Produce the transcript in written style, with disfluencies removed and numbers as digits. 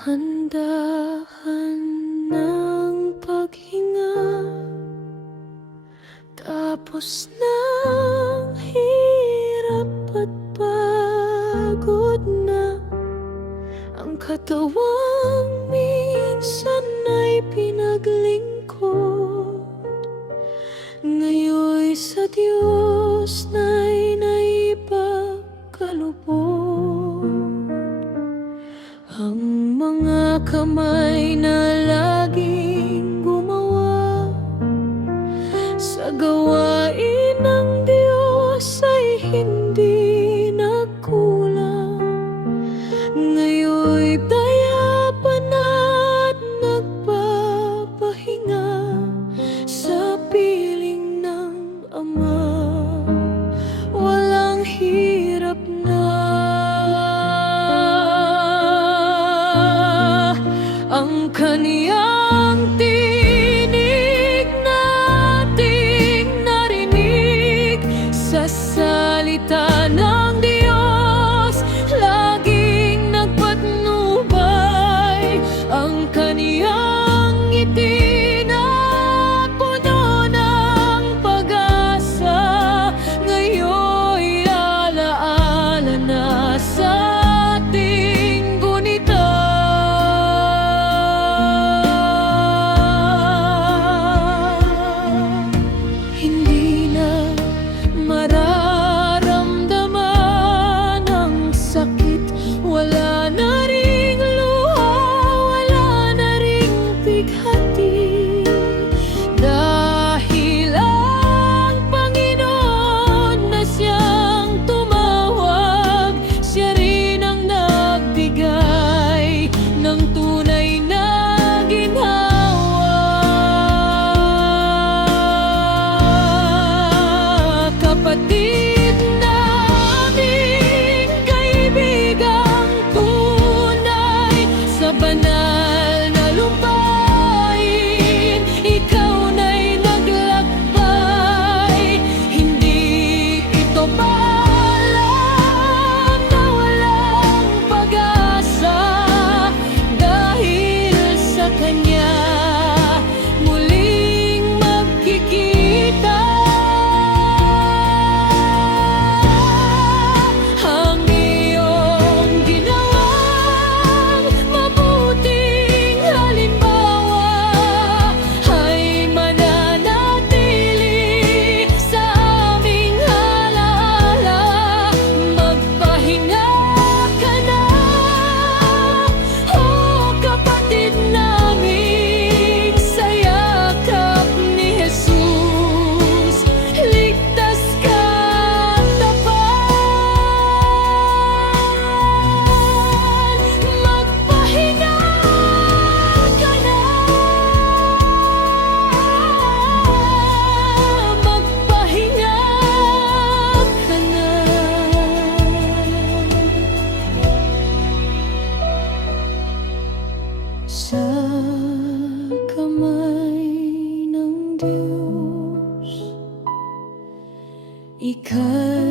Dahan-dahan ng paghinga, tapos ng hirap at pagod na ang katawang minsan ay pinaglingkod. Ngayo'y sa Diyos na'y naipagkaloob. Ang mga kamay na laging gumawa sa gawain ng Diyos ay hindi nagkulang. Ngayon'y dayapan at nagpapahinga sa piling ng Ama. Walang hirap na ang kaniyang tinig nating narinig sa salita ng Diyos. Laging nagpatnubay ang kaniyang ngiti na puno ng pag-asa. Ngayon'y alaala na sa ating gunita. Hindi na mararamdaman ang sakit. Wala na ring luha, wala na ring bighati. Dahil ang Panginoon na siyang tumawag, siya rin ang nagbigay ng tunay na ginhawa. Kapatid naming kaibigang tunay, sa banal na lupain ikaw na'y naglakbay. Hindi ito paalam na walang pag-asa, dahil sa Kanya muling magkikita. Ang iyong ginawang mabuting halimbawa ay mananatili sa aming alaala. Magpahinga ka na, o kapatid naming, sa yakap ni Jesus. Ligtas ka at tapat. Magpahinga ka na, magpahinga ka na. Sa kamay ng Diyos ika'y